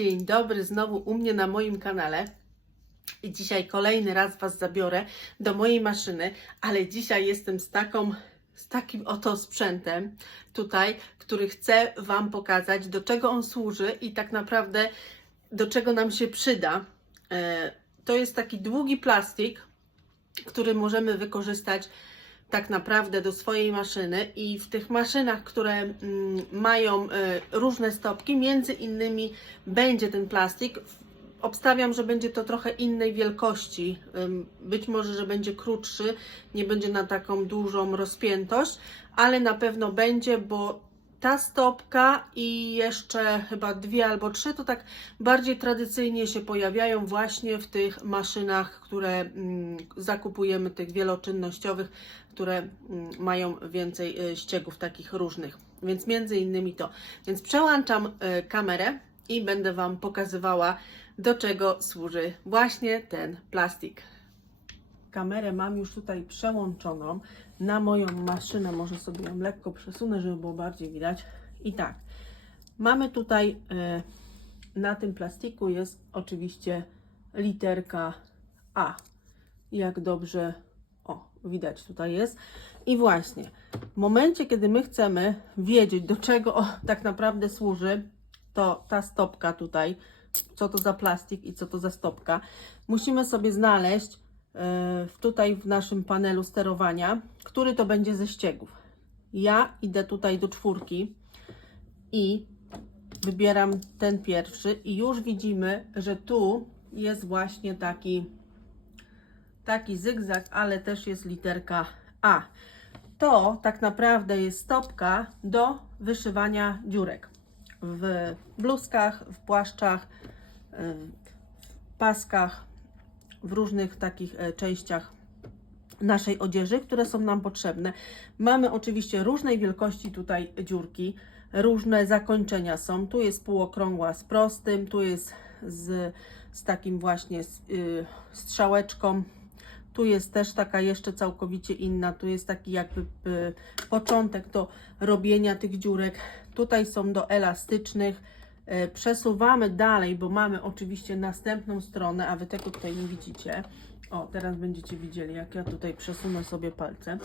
Dzień dobry, znowu u mnie na moim kanale. I dzisiaj kolejny raz Was zabiorę do mojej maszyny, ale dzisiaj jestem z taką, z takim oto sprzętem tutaj, który chcę Wam pokazać, do czego on służy i tak naprawdę do czego nam się przyda. E, To jest taki długi plastik, który możemy wykorzystać tak naprawdę do swojej maszyny i w tych maszynach, które mm, mają e, różne stopki, między innymi będzie ten plastik. Obstawiam, że będzie to trochę innej wielkości. Być może, że będzie krótszy, nie będzie na taką dużą rozpiętość, ale na pewno będzie, bo ta stopka i jeszcze chyba dwie albo trzy to tak bardziej tradycyjnie się pojawiają właśnie w tych maszynach, które mm, zakupujemy, tych wieloczynnościowych, które mm, mają więcej y, ściegów takich różnych. Więc między innymi to. Więc przełączam y, kamerę i będę Wam pokazywała, do czego służy właśnie ten plastik. Kamerę mam już tutaj przełączoną na moją maszynę. Może sobie ją lekko przesunę, żeby było bardziej widać. I tak, mamy tutaj e, na tym plastiku jest oczywiście literka A. Jak dobrze, o, widać tutaj jest. I właśnie, w momencie, kiedy my chcemy wiedzieć, do czego o, tak naprawdę służy, to ta stopka tutaj, co to za plastik i co to za stopka, musimy sobie znaleźć tutaj w naszym panelu sterowania, który to będzie ze ściegów. Ja idę tutaj do czwórki i wybieram ten pierwszy i już widzimy, że tu jest właśnie taki taki zygzak, ale też jest literka A. To tak naprawdę jest stopka do wyszywania dziurek w bluzkach, w płaszczach, y, w paskach, w różnych takich e, częściach naszej odzieży, które są nam potrzebne. Mamy oczywiście różnej wielkości tutaj dziurki, różne zakończenia są. Tu jest półokrągła z prostym, tu jest z, z takim właśnie z, y, strzałeczką. Tu jest też taka jeszcze całkowicie inna. Tu jest taki jakby y, początek do robienia tych dziurek. Tutaj są do elastycznych. E, Przesuwamy dalej, bo mamy oczywiście następną stronę, a Wy tego tutaj nie widzicie. O, teraz będziecie widzieli, jak ja tutaj przesunę sobie palcem.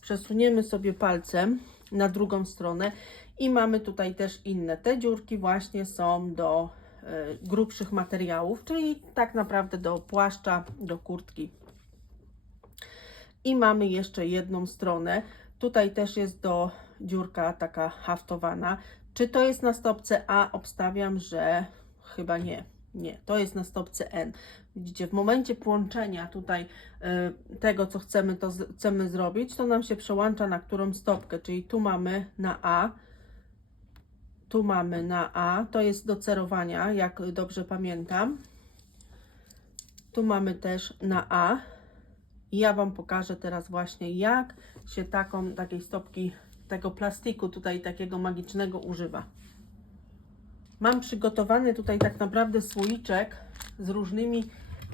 Przesuniemy sobie palcem na drugą stronę i mamy tutaj też inne. Te dziurki właśnie są do e, grubszych materiałów, czyli tak naprawdę do płaszcza, do kurtki. I mamy jeszcze jedną stronę. Tutaj też jest do dziurka taka haftowana. Czy to jest na stopce A? Obstawiam, że chyba nie. Nie, to jest na stopce N. Widzicie, w momencie połączenia tutaj y, tego, co chcemy, to z, chcemy zrobić, to nam się przełącza na którą stopkę, czyli tu mamy na A, tu mamy na A, to jest do cerowania, jak dobrze pamiętam. Tu mamy też na A. I ja Wam pokażę teraz właśnie, jak się taką, takiej stopki, tego plastiku tutaj takiego magicznego używa. Mam przygotowany tutaj tak naprawdę słoiczek z różnymi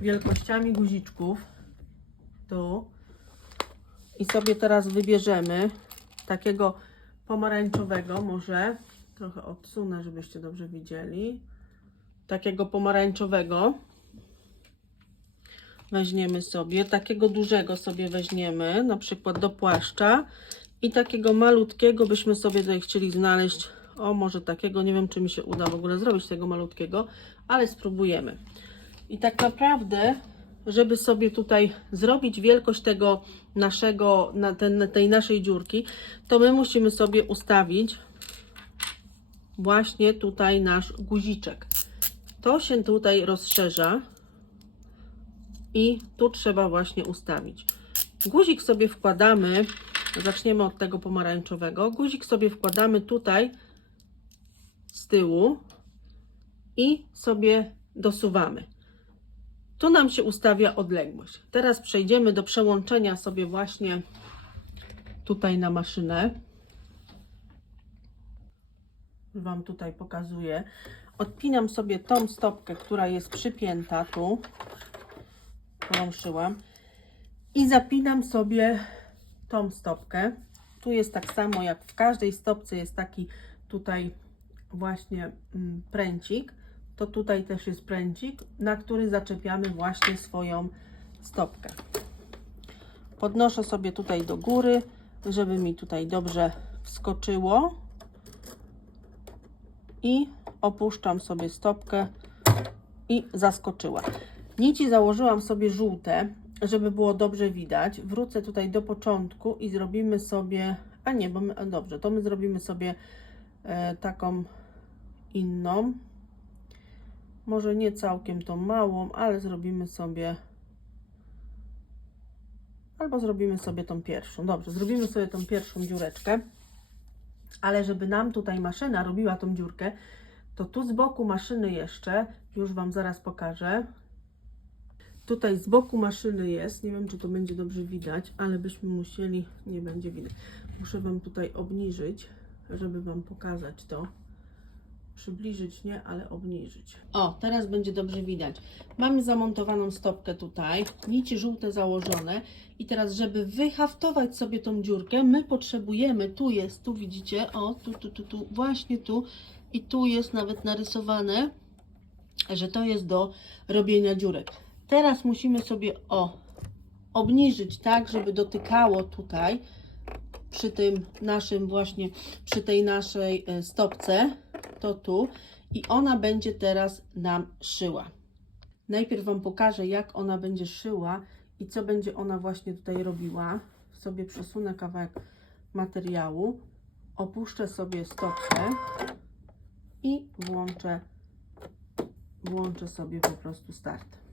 wielkościami guziczków. Tu. I sobie teraz wybierzemy takiego pomarańczowego, może trochę odsunę, żebyście dobrze widzieli. Takiego pomarańczowego weźmiemy sobie, takiego dużego sobie weźmiemy, na przykład do płaszcza i takiego malutkiego byśmy sobie tutaj chcieli znaleźć, o może takiego, nie wiem czy mi się uda w ogóle zrobić tego malutkiego, ale spróbujemy. I tak naprawdę, żeby sobie tutaj zrobić wielkość tego naszego, na ten, tej naszej dziurki, to my musimy sobie ustawić właśnie tutaj nasz guziczek. To się tutaj rozszerza i tu trzeba właśnie ustawić. Guzik sobie wkładamy, zaczniemy od tego pomarańczowego. Guzik sobie wkładamy tutaj z tyłu i sobie dosuwamy. Tu nam się ustawia odległość. Teraz przejdziemy do przełączenia sobie właśnie tutaj na maszynę. Wam tutaj pokazuję. Odpinam sobie tą stopkę, która jest przypięta tu porąszyłam i zapinam sobie tą stopkę. Tu jest tak samo jak w każdej stopce jest taki tutaj właśnie mm, pręcik. to tutaj też jest pręcik, na który zaczepiamy właśnie swoją stopkę. Podnoszę sobie tutaj do góry, żeby mi tutaj dobrze wskoczyło i opuszczam sobie stopkę i zaskoczyła. Nici założyłam sobie żółte, żeby było dobrze widać. Wrócę tutaj do początku i zrobimy sobie, a nie, bo my, dobrze, to my zrobimy sobie e, taką inną. Może nie całkiem tą małą, ale zrobimy sobie albo zrobimy sobie tą pierwszą. Dobrze, zrobimy sobie tą pierwszą dziureczkę. Ale żeby nam tutaj maszyna robiła tą dziurkę, to tu z boku maszyny jeszcze, już Wam zaraz pokażę. Tutaj z boku maszyny jest, nie wiem czy to będzie dobrze widać, ale byśmy musieli, nie będzie widać. Muszę Wam tutaj obniżyć, żeby Wam pokazać to. Przybliżyć nie, ale obniżyć. O, teraz będzie dobrze widać. Mamy zamontowaną stopkę tutaj, nici żółte założone i teraz, żeby wyhaftować sobie tą dziurkę, my potrzebujemy, tu jest, tu widzicie, o, tu, tu, tu, tu, właśnie tu i tu jest nawet narysowane, że to jest do robienia dziurek. Teraz musimy sobie, o, obniżyć tak, żeby dotykało tutaj, przy tym naszym właśnie, przy tej naszej e, stopce, to tu i ona będzie teraz nam szyła. Najpierw Wam pokażę, jak ona będzie szyła i co będzie ona właśnie tutaj robiła. Sobie przesunę kawałek materiału, opuszczę sobie stopkę i włączę, włączę sobie po prostu start.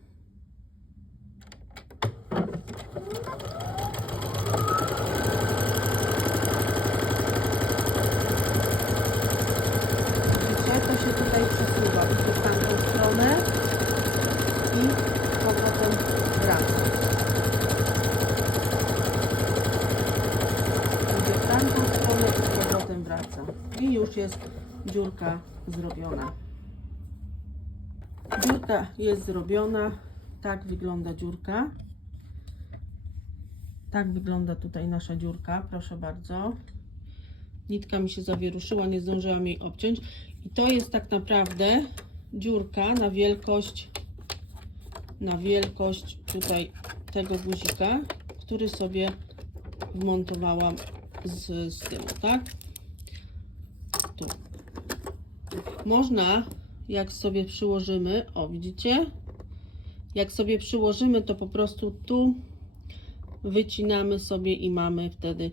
Widzicie, to się tutaj przesuwa. Idzie w tamtą stronę i z powrotem wraca. Idzie w tamtą stronę i z powrotem wraca. I już jest dziurka zrobiona. Dziurka jest zrobiona. Tak wygląda dziurka. Tak wygląda tutaj nasza dziurka, proszę bardzo. Nitka mi się zawieruszyła, nie zdążyłam jej obciąć. I to jest tak naprawdę dziurka na wielkość, na wielkość tutaj tego guzika, który sobie wmontowałam z, z tyłu, tak? Tu. Można, jak sobie przyłożymy, o widzicie? Jak sobie przyłożymy, to po prostu tu wycinamy sobie i mamy wtedy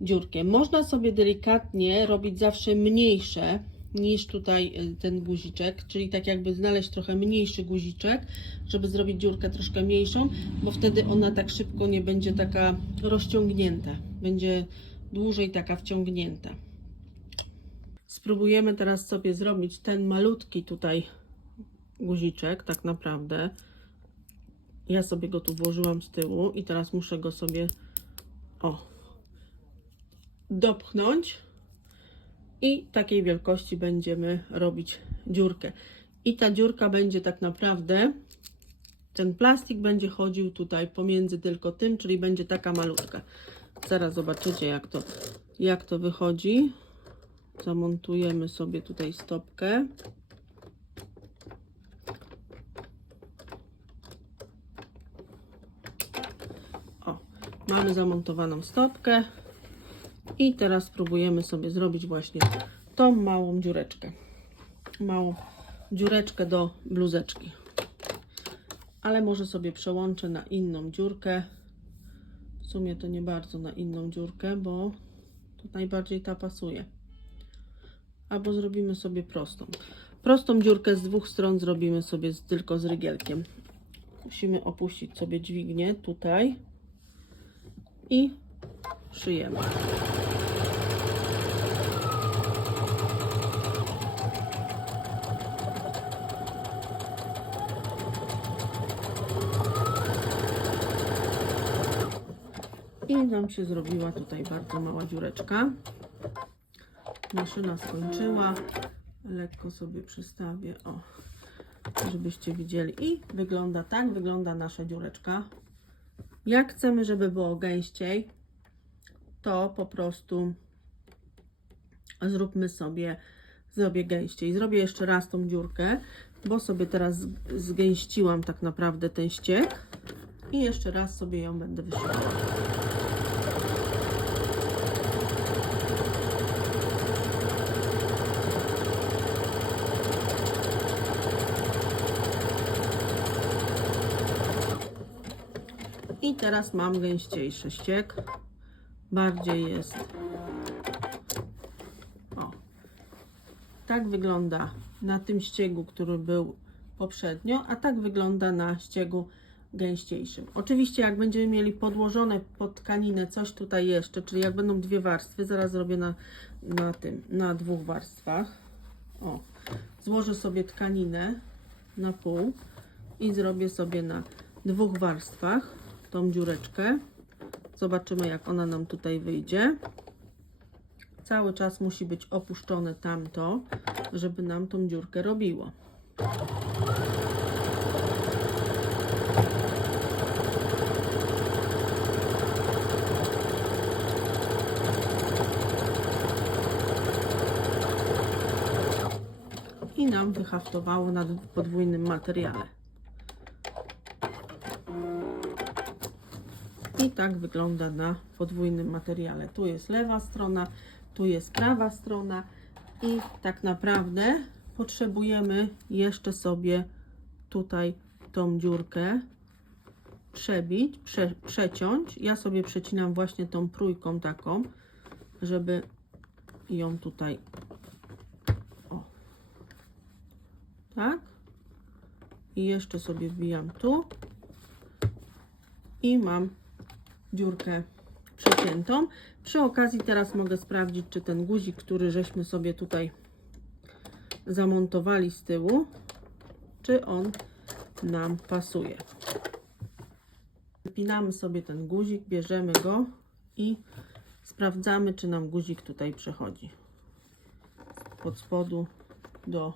dziurkę. Można sobie delikatnie robić zawsze mniejsze niż tutaj y, ten guziczek, czyli tak jakby znaleźć trochę mniejszy guziczek, żeby zrobić dziurkę troszkę mniejszą, bo wtedy ona tak szybko nie będzie taka rozciągnięta, będzie dłużej taka wciągnięta. Spróbujemy teraz sobie zrobić ten malutki tutaj guziczek, tak naprawdę. Ja sobie go tu włożyłam z tyłu i teraz muszę go sobie o dopchnąć i takiej wielkości będziemy robić dziurkę. I ta dziurka będzie tak naprawdę ten plastik będzie chodził tutaj pomiędzy tylko tym, czyli będzie taka malutka. Zaraz zobaczycie jak to jak to wychodzi. Zamontujemy sobie tutaj stopkę. O, mamy zamontowaną stopkę i teraz spróbujemy sobie zrobić właśnie tą małą dziureczkę. Małą dziureczkę do bluzeczki. Ale może sobie przełączę na inną dziurkę. W sumie to nie bardzo na inną dziurkę, bo to najbardziej ta pasuje. Albo zrobimy sobie prostą. Prostą dziurkę z dwóch stron zrobimy sobie z, tylko z rygielkiem. Musimy opuścić sobie dźwignię tutaj i szyjemy. I nam się zrobiła tutaj bardzo mała dziureczka. Maszyna skończyła. Lekko sobie przystawię, o, żebyście widzieli. I wygląda tak, wygląda nasza dziureczka. Jak chcemy, żeby było gęściej, to po prostu zróbmy sobie, zrobię gęściej. Zrobię jeszcze raz tą dziurkę. bo sobie teraz zgęściłam tak naprawdę ten ściek i jeszcze raz sobie ją będę wyszywała. Teraz mam gęściejszy ściek. Bardziej jest. O. Tak wygląda na tym ściegu, który był poprzednio, a tak wygląda na ściegu gęściejszym. Oczywiście, jak będziemy mieli podłożone pod tkaninę coś tutaj jeszcze, czyli jak będą dwie warstwy, zaraz zrobię na, na tym, na dwóch warstwach. O, złożę sobie tkaninę na pół i zrobię sobie na dwóch warstwach tą dziureczkę. Zobaczymy, jak ona nam tutaj wyjdzie. Cały czas musi być opuszczone tamto, żeby nam tą dziurkę robiło. I nam wyhaftowało na podwójnym materiale. I tak wygląda na podwójnym materiale. Tu jest lewa strona, tu jest prawa strona i tak naprawdę potrzebujemy jeszcze sobie tutaj tą dziurkę przebić, prze, przeciąć. Ja sobie przecinam właśnie tą prójką taką, żeby ją tutaj o tak i jeszcze sobie wbijam tu i mam dziurkę przeciętą. Przy okazji teraz mogę sprawdzić, czy ten guzik, który żeśmy sobie tutaj zamontowali z tyłu, czy on nam pasuje. Wypinamy sobie ten guzik, bierzemy go i sprawdzamy, czy nam guzik tutaj przechodzi. Pod spodu do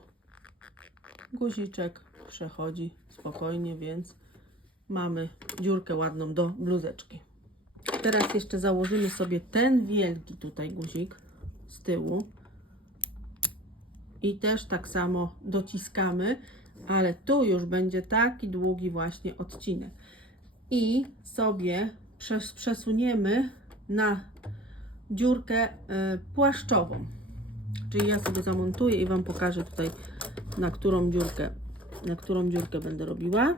guziczek przechodzi spokojnie, więc mamy dziurkę ładną do bluzeczki. Teraz jeszcze założymy sobie ten wielki tutaj guzik z tyłu i też tak samo dociskamy, ale tu już będzie taki długi właśnie odcinek. I sobie przes- przesuniemy na dziurkę y, płaszczową. Czyli ja sobie zamontuję i Wam pokażę tutaj na którą dziurkę, na którą dziurkę będę robiła.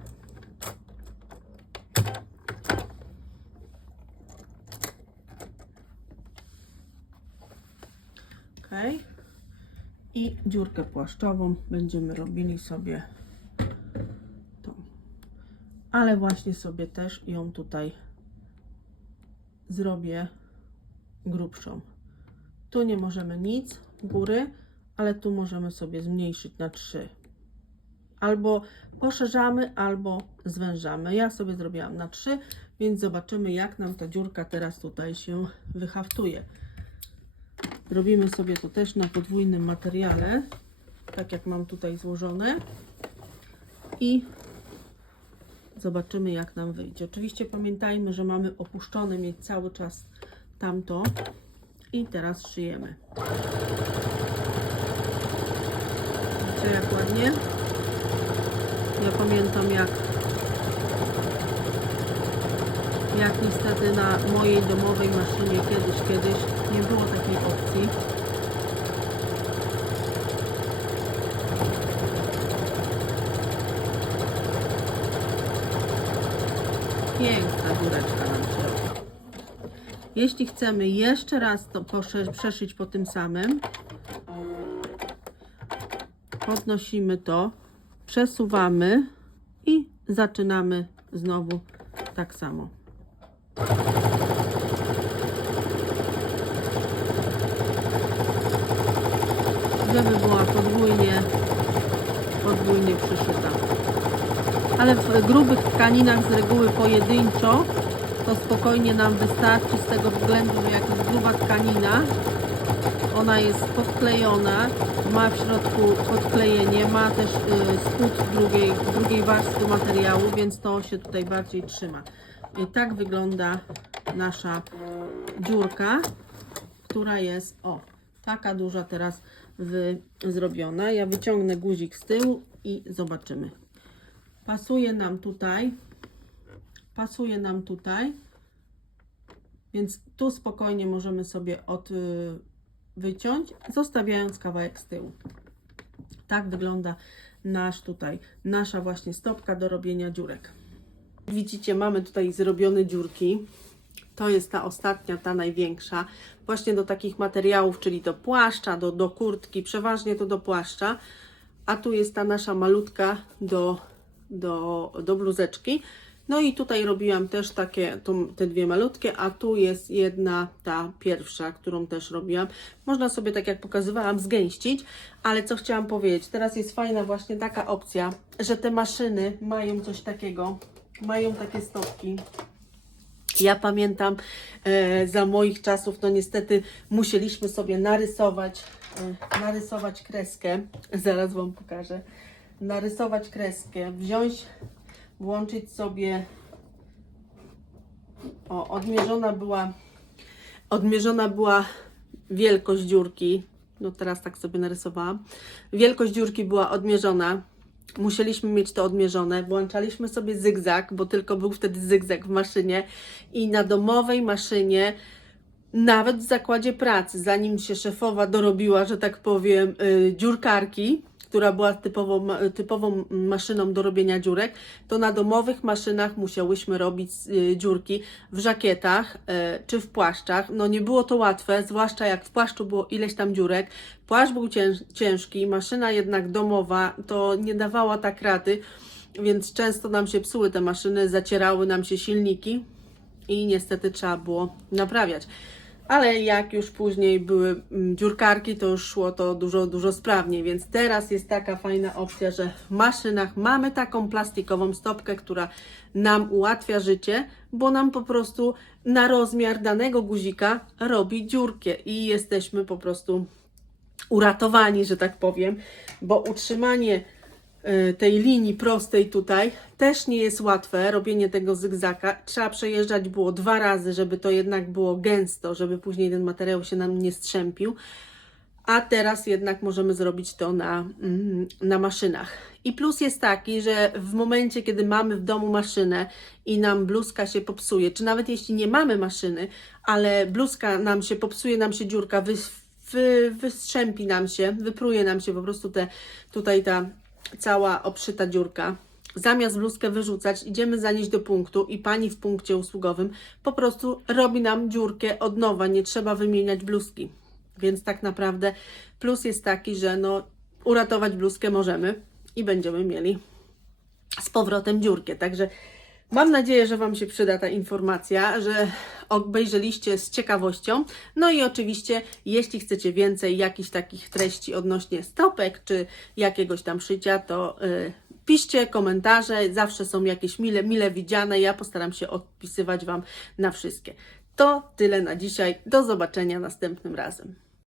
I dziurkę płaszczową będziemy robili sobie tą. Ale właśnie sobie też ją tutaj zrobię grubszą. Tu nie możemy nic góry, ale tu możemy sobie zmniejszyć na 3. Albo poszerzamy, albo zwężamy. Ja sobie zrobiłam na 3, więc zobaczymy jak nam ta dziurka teraz tutaj się wyhaftuje. Robimy sobie to też na podwójnym materiale, tak jak mam tutaj złożone. I zobaczymy jak nam wyjdzie. Oczywiście pamiętajmy, że mamy opuszczone mieć cały czas tamto. I teraz szyjemy. Widzicie jak ładnie? Ja pamiętam jak jak niestety na mojej domowej maszynie kiedyś, kiedyś nie było takiej opcji. Piękna dziureczka nam się. Jeśli chcemy jeszcze raz to przeszyć po tym samym, podnosimy to, przesuwamy i zaczynamy znowu tak samo. Żeby była podwójnie, podwójnie przyszyta. Ale w grubych tkaninach z reguły pojedynczo to spokojnie nam wystarczy z tego względu, że jak jest gruba tkanina, ona jest podklejona, ma w środku podklejenie, ma też y, spód drugiej, drugiej warstwy materiału, więc to się tutaj bardziej trzyma. I tak wygląda nasza dziurka, która jest, o, taka duża teraz wy, zrobiona. Ja wyciągnę guzik z tyłu i zobaczymy. Pasuje nam tutaj, pasuje nam tutaj, więc tu spokojnie możemy sobie od, y, wyciąć, zostawiając kawałek z tyłu. Tak wygląda nasz tutaj, nasza właśnie stopka do robienia dziurek. Widzicie, mamy tutaj zrobione dziurki. To jest ta ostatnia, ta największa, właśnie do takich materiałów, czyli do płaszcza, do, do kurtki, przeważnie to do płaszcza. A tu jest ta nasza malutka do, do, do bluzeczki. No i tutaj robiłam też takie, te dwie malutkie, a tu jest jedna, ta pierwsza, którą też robiłam. Można sobie, tak jak pokazywałam, zgęścić, ale co chciałam powiedzieć, teraz jest fajna właśnie taka opcja, że te maszyny mają coś takiego, mają takie stopki. Ja pamiętam e, za moich czasów, no niestety musieliśmy sobie narysować, e, narysować kreskę. Zaraz Wam pokażę. Narysować kreskę, wziąć, włączyć sobie. O, odmierzona była, odmierzona była wielkość dziurki. No teraz tak sobie narysowałam. Wielkość dziurki była odmierzona. Musieliśmy mieć to odmierzone. Włączaliśmy sobie zygzak, bo tylko był wtedy zygzak w maszynie i na domowej maszynie, nawet w zakładzie pracy, zanim się szefowa dorobiła, że tak powiem, y, dziurkarki, która była typową, typową maszyną do robienia dziurek, to na domowych maszynach musiałyśmy robić y, dziurki w żakietach y, czy w płaszczach. No nie było to łatwe, zwłaszcza jak w płaszczu było ileś tam dziurek. Płaszcz był cięż, ciężki, maszyna jednak domowa to nie dawała tak rady, więc często nam się psuły te maszyny, zacierały nam się silniki i niestety trzeba było naprawiać. Ale jak już później były mm, dziurkarki, to już szło to dużo, dużo sprawniej, więc teraz jest taka fajna opcja, że w maszynach mamy taką plastikową stopkę, która nam ułatwia życie, bo nam po prostu na rozmiar danego guzika robi dziurkę. I jesteśmy po prostu uratowani, że tak powiem, bo utrzymanie tej linii prostej tutaj też nie jest łatwe, robienie tego zygzaka. Trzeba przejeżdżać było dwa razy, żeby to jednak było gęsto, żeby później ten materiał się nam nie strzępił. A teraz jednak możemy zrobić to na, mm, na maszynach. I plus jest taki, że w momencie, kiedy mamy w domu maszynę i nam bluzka się popsuje, czy nawet jeśli nie mamy maszyny, ale bluzka nam się popsuje, nam się dziurka, wy, wy, wystrzępi nam się, wypruje nam się po prostu te, tutaj ta cała obszyta dziurka. Zamiast bluzkę wyrzucać, idziemy zanieść do punktu i pani w punkcie usługowym po prostu robi nam dziurkę od nowa, nie trzeba wymieniać bluzki. Więc tak naprawdę plus jest taki, że no, uratować bluzkę możemy i będziemy mieli z powrotem dziurkę. Także mam nadzieję, że Wam się przyda ta informacja, że obejrzeliście z ciekawością. No i oczywiście, jeśli chcecie więcej jakichś takich treści odnośnie stopek czy jakiegoś tam szycia, to y, piszcie komentarze. Zawsze są jakieś mile, mile widziane. Ja postaram się odpisywać Wam na wszystkie. To tyle na dzisiaj. Do zobaczenia następnym razem.